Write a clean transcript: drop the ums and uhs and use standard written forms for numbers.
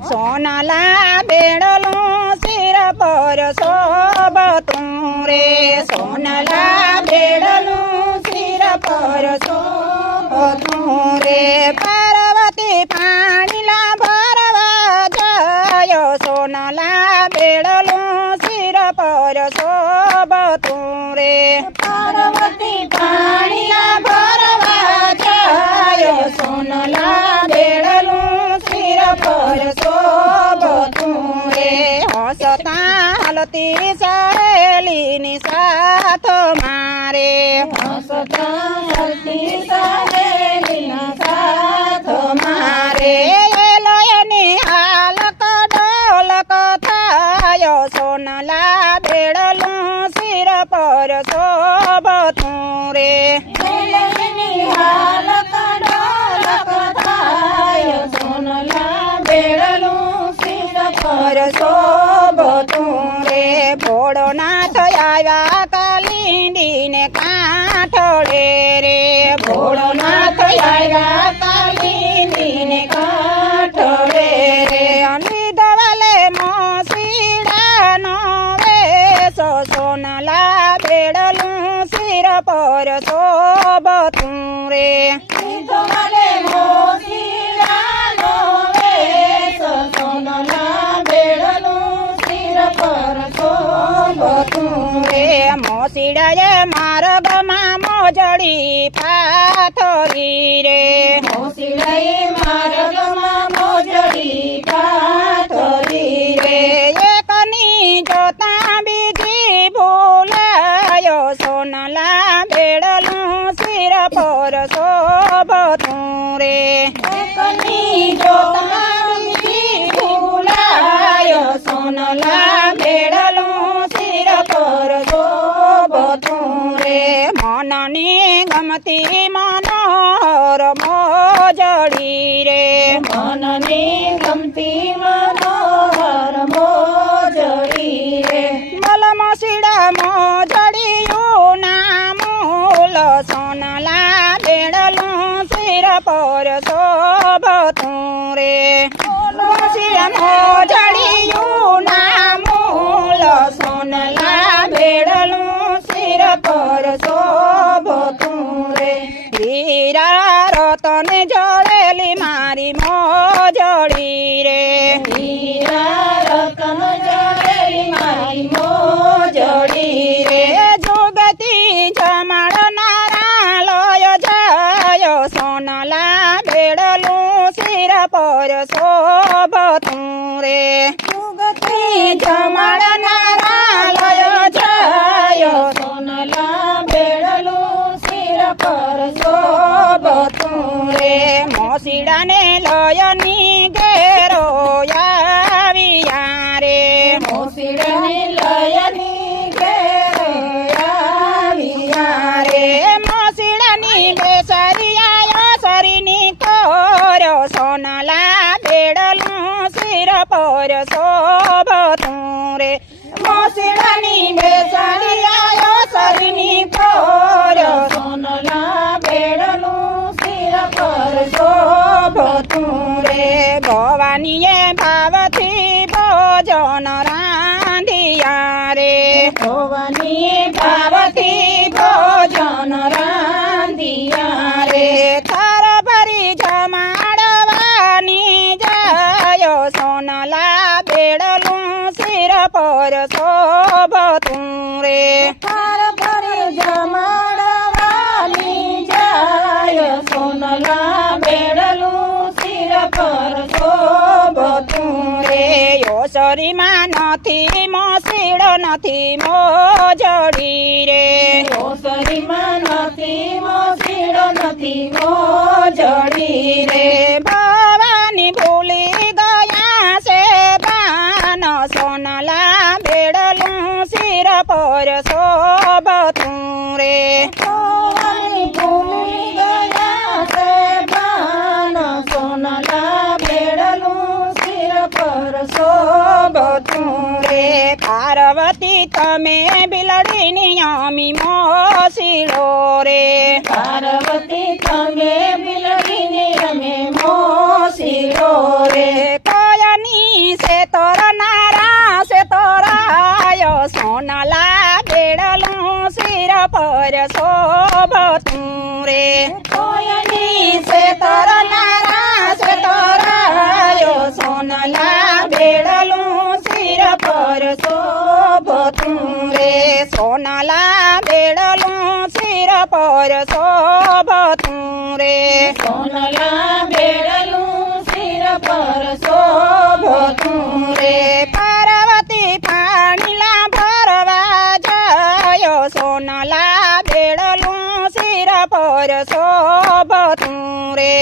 સોનલા બેડલું શિર પર શોભતું રે સોનલા બેડલું શિર પર શોભતું રે પાર્વતી પાણીલા ભરવા જાય સોનલા બેડલું શિર પર શોભતું રે પાર્વતી પાણીલા ભરવા જાય સોનલા બેડલું શિર પર શોભતું રે હસતા હલતી સહેલીની સાથ મારે હસતા હલતી સહેલીના સાથ મારે એની હાલક ડોલક થાય સોનલા બેડલું શિર પર શોભતું રે એની હાલક ડોલક થાય સોનલા બેડલું શિર પર શોભતું રે ભોળોનાથ આવ્યા કાલિંદીને કાંઠળે રે ભોળોનાથ આવ્યા કાલિંદીને કાંઠળે રે લીધવાલે મોસીડાનો વેશ સોનલા બેડલું શિર પર શોભતું રે લીધવાલે મોસીડાનો વેશ સોનલા બેડલું શિર પર શોભતું રે મોસીડાએ માર્ગમાં મોજડી પાથરી રે મોસીડાએ માર્ગમાં મોજડી પાથરી રે એકની જોતા બીજી ભૂલાયો સોનલા બેડલું શિર પર શોભતું રે એકની જોતા બીજી ભૂલાયો સોનલા બેડલું શિર પર શોભતું રે મનની ગમતી મનોહર મોજડી રે મનની ગમતી મનોહર મોજડી રે મલમસીડા મોજડિયું ના મૂલ સોનલા બેડલું શિર પર શોભતું રે મલમસીડા મોજડિયું ના મૂલ સોનલા બેડલું શિર પર શોભતું રે હીરા રતન જળેલી મારી મોજડી રે હીરા રતન જળેલી મારી મોજડી રે જોગતી જમાડનારા લય જાય સોનલા બેડલું શિર પર શોભતું રે જોગતી જમાડનારા લય જાય સોનલા બેડલું શિર પર શોભતું રે મોસીડાને લયની ઘેરો આવ્યા રે મોસીડાને લયની ઘેરો આવ્યા રે મોસીડાની બેસરિયા સરીની કોર સોનલા બેડલું શિર પર શોભતું રે મોસીડાની બેસરિયા સરીની કોર સોનલા બેડલું શિર પર શોભતું રે ભવાનીએ ભાવથી ભોજન રાંધિયા રે ભવાનીએ ભાવથી ભોજન રાંધિયા રે થાર ભરી જમાડવાની જાય સોનલા બેડલું શિર પર શોભતું રે થાર ભરી જમાડવાની જાય સોનલા બેડલું શિર પર શોભતું રે ઓસરીમાં નથી મોસીડ નથી મોજડી રે ઓસરીમાં નથી મોસીડ નથી મોજડી રે ભવાની ભૂલી ગયા છે બાન સોનલા બેડલું શિર પર શોભતું રે ભવાની ભૂલી ગયા છે બાન સોનલા બેડલું શિર પર શોભતું રે પાર્વતી તમે બિલડીની અમી મોસીડો રે પાર્વતી તમે બિલડીની અમે મોસીડો રે કયાની રે કોયની સેતર નારા સેતરાયો સોનલા બેડલું શિર પર શોભતું રે સોનલા બેડલું શિર પર શોભતું રે સોનલા બેડલું શિર પર શોભતું રે પાર્વતી પાણીલા ભરવા જાયો સોનલા બેડલું શિર પર શોભતું રે